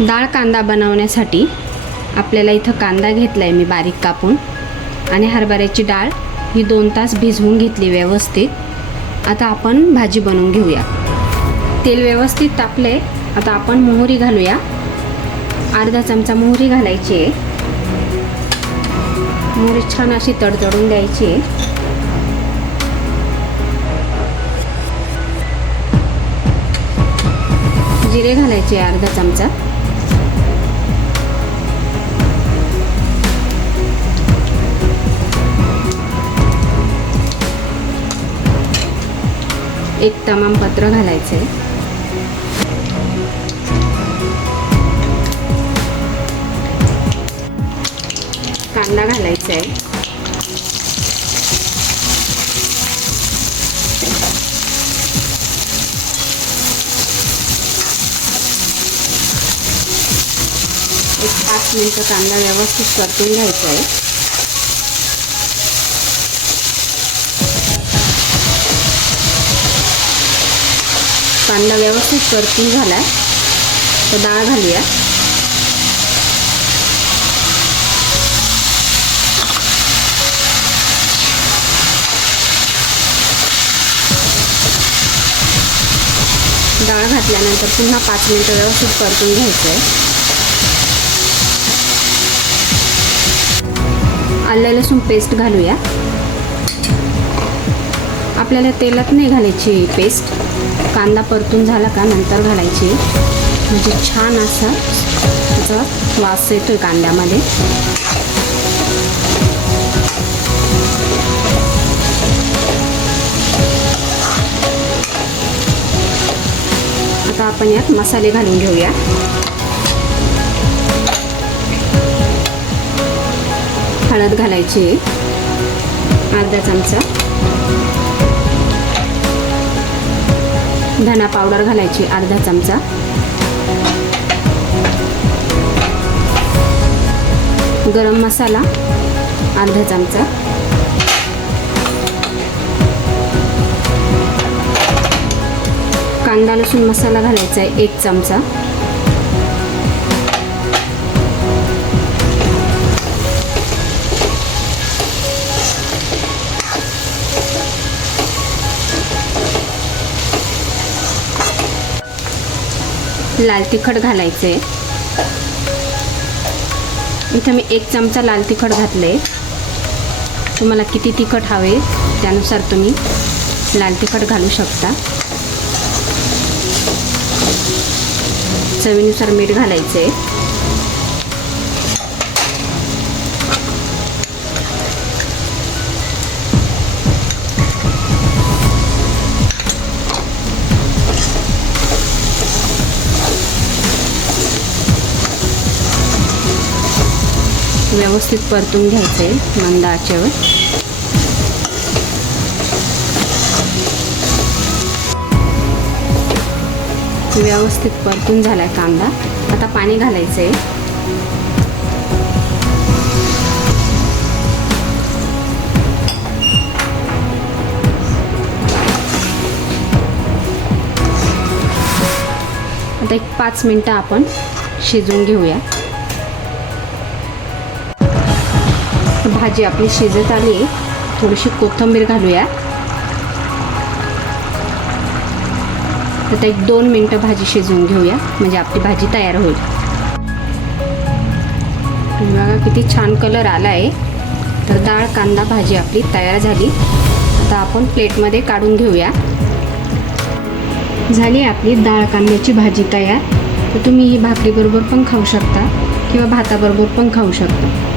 डाळ कांदा बनवण्यासाठी आपल्याला इथं कांदा घेतला आहे मी बारीक कापून. आणि हरभऱ्याची डाळ ही दोन तास भिजवून घेतली व्यवस्थित. आता आपण भाजी बनवून घेऊया. तेल व्यवस्थित तापले आता आपण मोहरी घालूया. अर्धा चमचा मोहरी घालायची आहे. मोहरी छान अशी तडतडून द्यायची आहे. जिरे घालायचे अर्धा चमचा. एक तमामपत्र घालायचे. कांदा घालायचा आहे एक पाच मिनटं कांदा व्यवस्थित परतून घ्यायचा आहे कांदा व्यवस्थित परतून झाला तर डाळ घालूया डाळ घातल्यानंतर पुन्हा पाच मिनटं व्यवस्थित परतून घ्यायचं आहे आलं लसूण पेस्ट घालूया. आपल्याला तेलात नाही घालायची पेस्ट कांदा परतून झाला का नंतर घालायची. म्हणजे छान असा त्याचा वास आहे कांद्यामध्ये. आता आपण यात मसाले घालून घेऊया. हळद घालायची. अर्धा चमचा. धना पावडर घालायची अर्धा चमचा. गरम मसाला अर्धा चमचा. कांदा लसूण मसाला घालायचा आहे एक चमचा. लाल तिखट घालायचं. आहे इथं मी एक चमचा लाल तिखट घातलं आहे तुम्हाला किती तिखट हवे त्यानुसार तुम्ही लाल तिखट घालू शकता. चवीनुसार मीठ घालायचं आहे व्यवस्थित परतून घ्यायचं आहे मंद आचेवर. व्यवस्थित परतून झाला आहे कांदा. आता पाणी घालायचं आहे आता एक पाच मिनटं आपण शिजवून घेऊया. भाजी आपली शिजत आली. थोडीशी कोथिंबीर घालूया. आता एक दोन मिनटं भाजी शिजवून घेऊया. म्हणजे आपली भाजी तयार होईल. बघा किती छान कलर आला आहे तर डाळ कांदा भाजी आपली तयार झाली. आता आपण प्लेटमध्ये काढून घेऊया. झाली आपली डाळ कांद्याची भाजी तयार. तर तुम्ही ही भाकरीबरोबर पण खाऊ शकता किंवा भाताबरोबर पण खाऊ शकता.